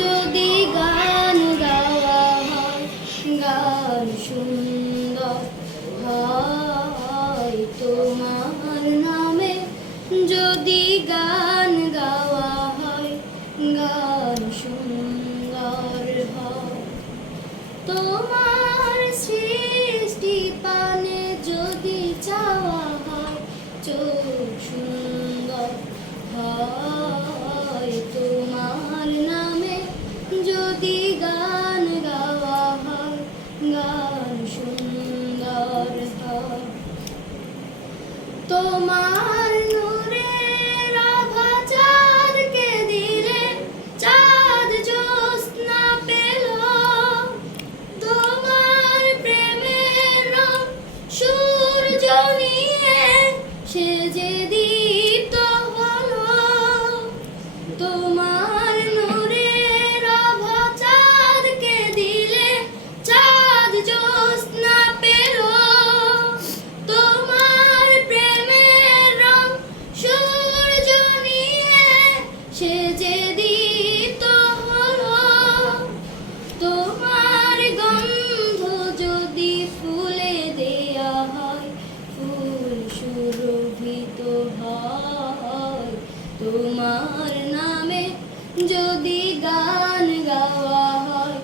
যদি গান গাওয়া হয়, গান সুন্দর হয় তোমার নামে। যদি গান গাওয়া হয়, গান সুন্দর হয় তোমার সৃষ্টি পানে। যদি চাওয়া হয়, চোখ সুন্দর হয় তোমার নামে। যদি গান গাওয়া হয়, গান সুন্দর হয় তোমার নূরের আভা চাঁদকে দিলে, চাঁদ জ্যোৎস্না পেল। তোমার প্রেমের রং সূর্য নিয়ে সে যে দীপ্ত হলো। তোমার নূরের আভা চাঁদকে দিলে, চাঁদ জ্যোৎস্না পেল। তোমার প্রেমের রং সূর্য নিয়ে সে যে দীপ্ত হলো। তোমার গন্ধ যদি ফুলে দেয়া হয়, ফুল সুরভিত হয় তোমার নামে। যদি গান গাওয়া হয়,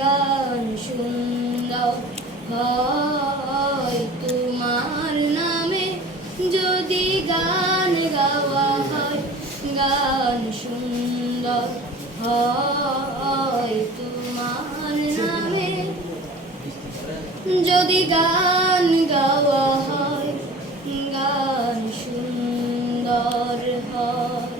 গান সুন্দর হয় তোমার নামে। যদি গান গাওয়া হয়, গান সুন্দর হয় তোমার নামে। যদি গান গাওয়া হয়, গান সুন্দর হয়।